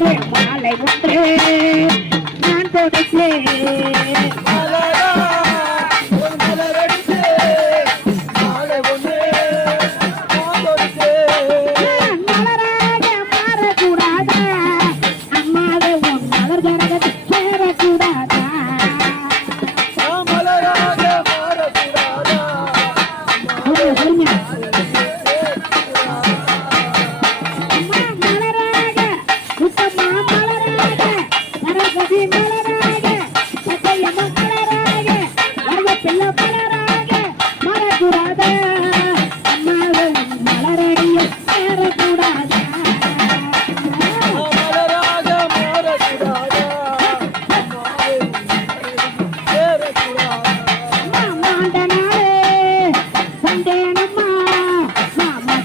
கொடுத்தே மாலை ஒன்றே நான் கொடுத்தேன் Yeah. சேரக்கூடாதா அம்மாவை மலரடிய சேரக்கூடாதா மாமாண்ட நாளே வந்தேனம்மா மாமா